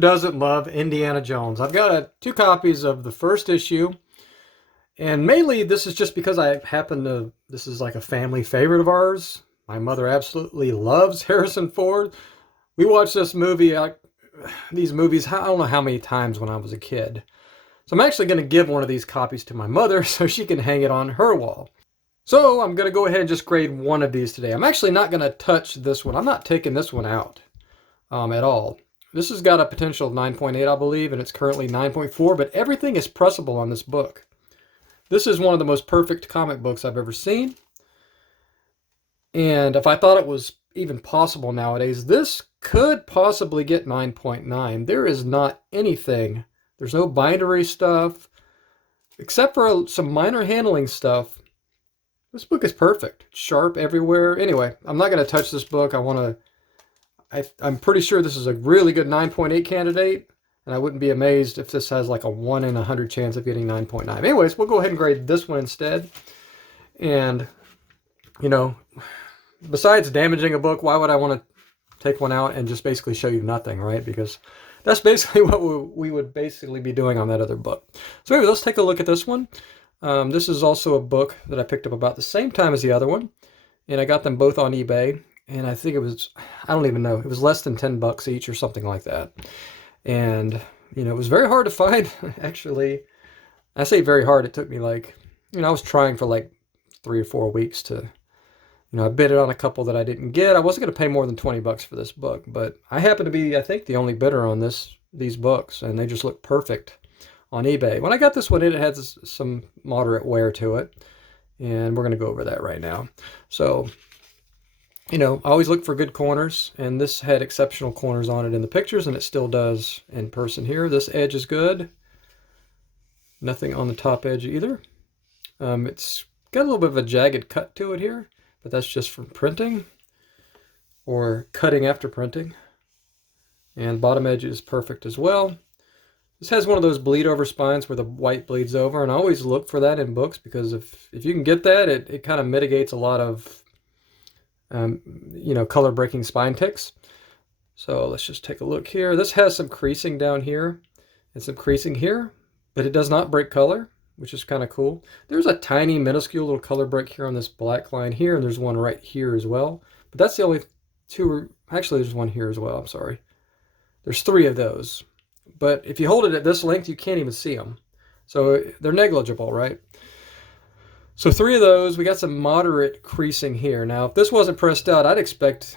doesn't love Indiana Jones? I've got two copies of the first issue, and mainly this is just because I happen to, this is like a family favorite of ours. My mother absolutely loves Harrison Ford. We watched this movie, these movies, I don't know how many times when I was a kid. So I'm actually going to give one of these copies to my mother so she can hang it on her wall. So I'm going to go ahead and just grade one of these today. I'm actually not going to touch this one. I'm not taking this one out at all. This has got a potential of 9.8, I believe, and it's currently 9.4, but everything is pressable on this book. This is one of the most perfect comic books I've ever seen. And if I thought it was even possible nowadays, this could possibly get 9.9. There is not anything. There's no bindery stuff, except for some minor handling stuff. This book is perfect. It's sharp everywhere. Anyway, I'm not going to touch this book. I'm pretty sure this is a really good 9.8 candidate, and I wouldn't be amazed if this has like a 1 in 100 chance of getting 9.9. Anyways, we'll go ahead and grade this one instead. And, you know, besides damaging a book, why would I want to take one out and just basically show you nothing, right? Because that's basically what we would basically be doing on that other book. So anyway, let's take a look at this one. This is also a book that I picked up about the same time as the other one, and I got them both on eBay, and I think it was, I don't even know, it was less than 10 bucks each or something like that. And, you know, it was very hard to find, actually. I say very hard, it took me like, you know, I was trying for like 3 or 4 weeks to, you know, I bid it on a couple that I didn't get. I wasn't going to pay more than 20 bucks for this book, but I happen to be, I think, the only bidder on these books, and they just look perfect on eBay. When I got this one in, it had some moderate wear to it, and we're going to go over that right now. So, you know, I always look for good corners, and this had exceptional corners on it in the pictures, and it still does in person here. This edge is good. Nothing on the top edge either. It's got a little bit of a jagged cut to it here, but that's just from printing or cutting after printing. And bottom edge is perfect as well. This has one of those bleed over spines where the white bleeds over, and I always look for that in books because if you can get that, it kind of mitigates a lot of, you know, color breaking spine ticks. So let's just take a look here. This has some creasing down here and some creasing here, but it does not break color, which is kind of cool. There's a tiny minuscule little color break here on this black line here, and there's one right here as well. But that's the only two, actually there's one here as well, I'm sorry. There's 3 of those. But if you hold it at this length, you can't even see them. So they're negligible, right? So 3 of those. We got some moderate creasing here. Now, if this wasn't pressed out, I'd expect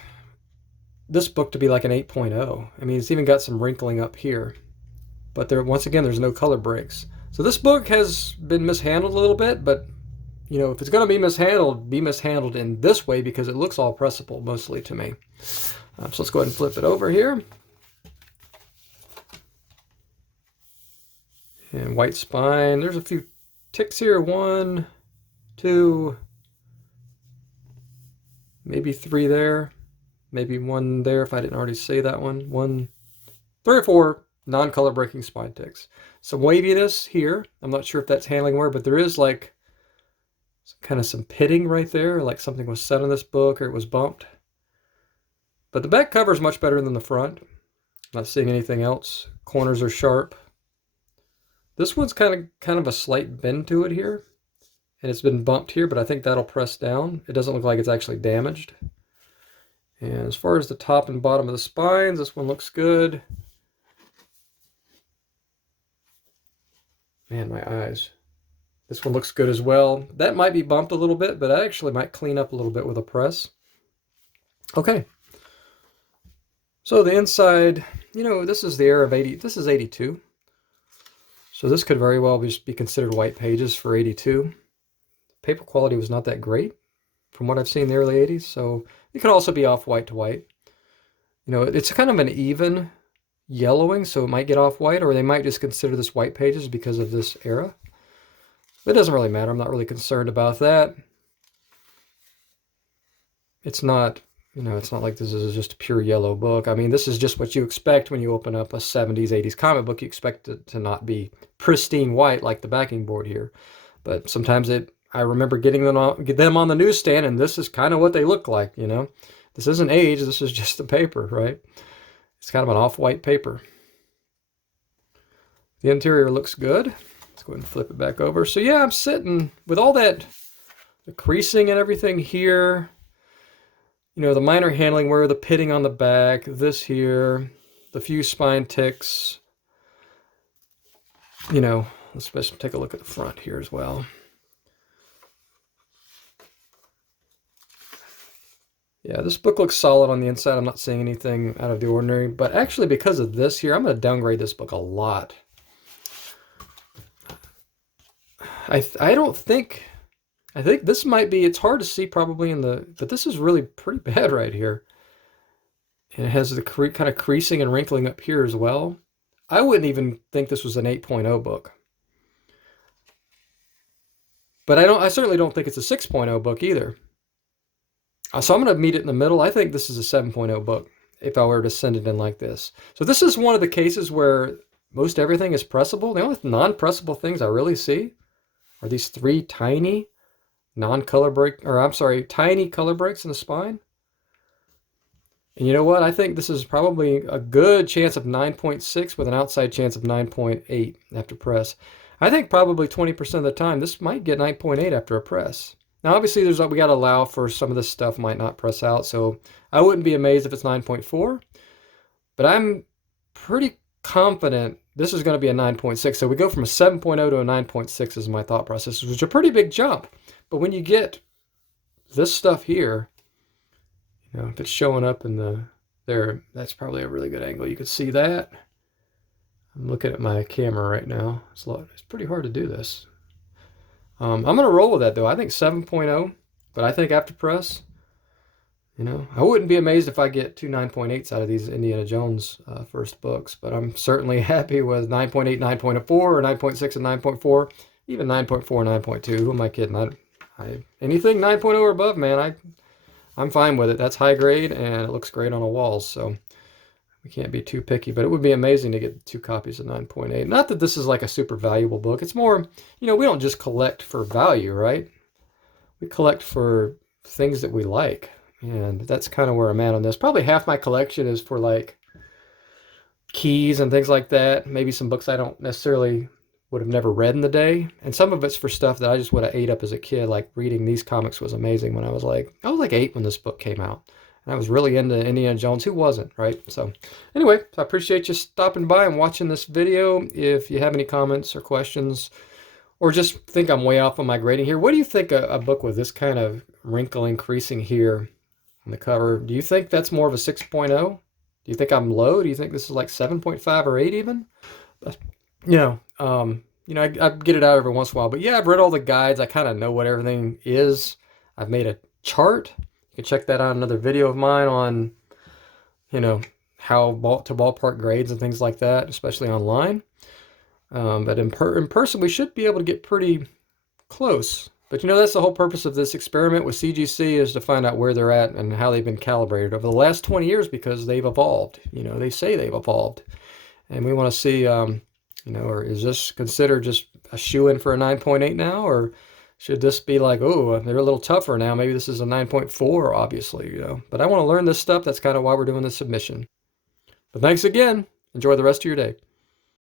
this book to be like an 8.0. I mean, it's even got some wrinkling up here. But there, once again, there's no color breaks. So this book has been mishandled a little bit, but, you know, if it's going to be mishandled in this way because it looks all pressable mostly to me. So let's go ahead and flip it over here. And white spine. There's a few ticks here. 1, 2, maybe 3 there. Maybe 1 there if I didn't already say that one. 1, 3 or 4 non-color breaking spine ticks. Some waviness here. I'm not sure if that's handling wear, but there is like kind of some pitting right there, like something was set on this book or it was bumped. But the back cover is much better than the front. Not seeing anything else. Corners are sharp. This one's kind of a slight bend to it here, and it's been bumped here, but I think that'll press down. It doesn't look like it's actually damaged. And as far as the top and bottom of the spines, this one looks good. Man, my eyes. This one looks good as well. That might be bumped a little bit, but I actually might clean up a little bit with a press. Okay. So the inside, you know, this is the era of 80. This is 82. So this could very well just be considered white pages for 82. Paper quality was not that great from what I've seen in the early 80s. So it could also be off white to white. You know, it's kind of an even yellowing, so it might get off white, or they might just consider this white pages because of this era. It doesn't really matter. I'm not really concerned about that. It's not, you know, it's not like this is just a pure yellow book. I mean, this is just what you expect when you open up a 70s, 80s comic book. You expect it to not be pristine white like the backing board here. But sometimes I remember getting them on the newsstand, and this is kind of what they look like, you know. This isn't age, this is just the paper, right? It's kind of an off-white paper. The interior looks good. Let's go ahead and flip it back over. So yeah, I'm sitting with all that, the creasing and everything here. You know, the minor handling wear, the pitting on the back, this here, the few spine ticks. You know, let's just take a look at the front here as well. Yeah, this book looks solid on the inside. I'm not seeing anything out of the ordinary, but actually because of this here, I'm going to downgrade this book a lot. I think this might be, it's hard to see probably in the, but this is really pretty bad right here. And it has the kind of creasing and wrinkling up here as well. I wouldn't even think this was an 8.0 book. But I certainly don't think it's a 6.0 book either. So I'm going to meet it in the middle. I think this is a 7.0 book if I were to send it in like this. So this is one of the cases where most everything is pressable. The only non-pressable things I really see are these 3 tiny non-color break, or I'm sorry, tiny color breaks in the spine. And you know what? I think this is probably a good chance of 9.6 with an outside chance of 9.8 after press. I think probably 20% of the time this might get 9.8 after a press. Now obviously we got to allow for some of this stuff might not press out, so I wouldn't be amazed if it's 9.4, but I'm pretty confident this is going to be a 9.6. So we go from a 7.0 to a 9.6 is my thought process, which is a pretty big jump. But when you get this stuff here, you know, if it's showing up in the there, that's probably a really good angle. You can see that. I'm looking at my camera right now. It's pretty hard to do this. I'm going to roll with that though. I think 7.0, but I think after press, you know, I wouldn't be amazed if I get 2 9.8s out of these Indiana Jones first books, but I'm certainly happy with 9.8, 9.4, or 9.6 and 9.4, even 9.4, 9.2. Who am I kidding? Anything 9.0 or above, man, I'm fine with it. That's high grade and it looks great on the walls, so we can't be too picky, but it would be amazing to get 2 copies of 9.8. Not that this is like a super valuable book. It's more, you know, we don't just collect for value, right? We collect for things that we like, and that's kind of where I'm at on this. Probably half my collection is for like keys and things like that. Maybe some books I don't necessarily would have never read in the day, and some of it's for stuff that I just would have ate up as a kid. Like reading these comics was amazing when I was like 8 when this book came out. And I was really into Indiana Jones. Who wasn't, right? So anyway, I appreciate you stopping by and watching this video. If you have any comments or questions, or just think I'm way off on my grading here, what do you think a book with this kind of wrinkling, creasing here on the cover, do you think that's more of a 6.0? Do you think I'm low? Do you think this is like 7.5 or 8 even? You know, I get it out every once in a while. But yeah, I've read all the guides. I kind of know what everything is. I've made a chart. You can check that out, another video of mine on, you know, how to ballpark grades and things like that, especially online. But in person, we should be able to get pretty close. But, you know, that's the whole purpose of this experiment with CGC, is to find out where they're at and how they've been calibrated over the last 20 years, because they've evolved. You know, they say they've evolved. And we want to see, you know, or is this considered just a shoe-in for a 9.8 now? Or should this be like, oh, they're a little tougher now, maybe this is a 9.4, obviously, you know. But I want to learn this stuff. That's kind of why we're doing this submission. But thanks again. Enjoy the rest of your day.